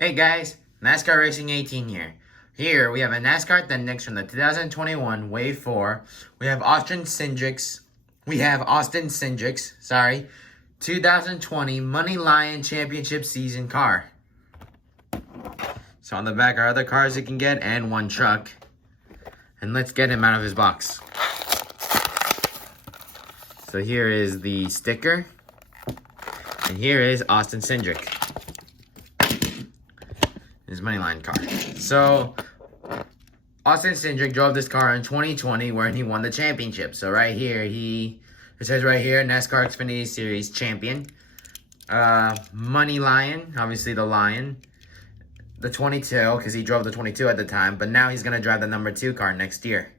Hey guys, NASCAR Racing 18 here. Here we have a NASCAR Authentic from the 2021 Wave 4. We have Austin Cindric's, 2020 Money Lion Championship season car. So on the back are other cars you can get and one truck. And let's get him out of his box. So here is the sticker. And here is Austin Cindric. His Moneyline car. So, Austin Cindric drove this car in 2020 where he won the championship. So right here, it says right here, NASCAR Xfinity Series champion. Money Lion, obviously the Lion. The 22, because he drove the 22 at the time. But now he's going to drive the number 2 car next year.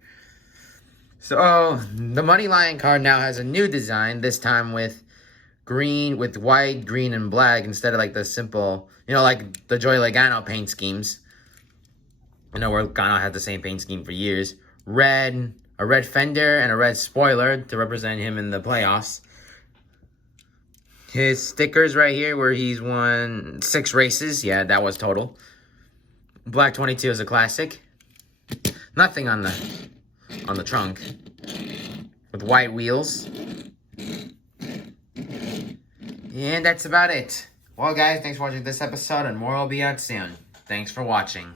So, the Money Lion car now has a new design, this time with white, green, and black instead of like the simple, like the Joey Logano paint schemes. Where Logano had the same paint scheme for years. A red fender and a red spoiler to represent him in the playoffs. His stickers right here where he's won 6 races. Yeah, that was total. Black 22 is a classic. Nothing on the trunk. With white wheels. And that's about it. Well, guys, thanks for watching this episode, and more will be out soon. Thanks for watching.